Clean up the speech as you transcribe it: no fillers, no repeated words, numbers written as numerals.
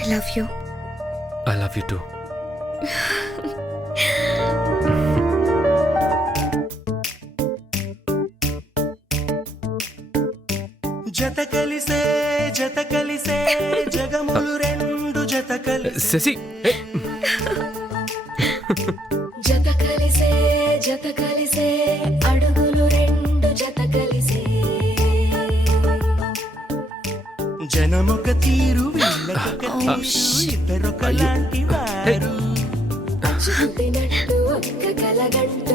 I love you. I love you two. జత కలిసే జగములు రెండు జత కలిసే. శశి జత కలిసే అడుగులు రెండు జత కలిసే. జనమొక తీరు ఇద్దరొక లాంటి వారు. అచ్చుకుతినట్టు ఒక్క కలగంట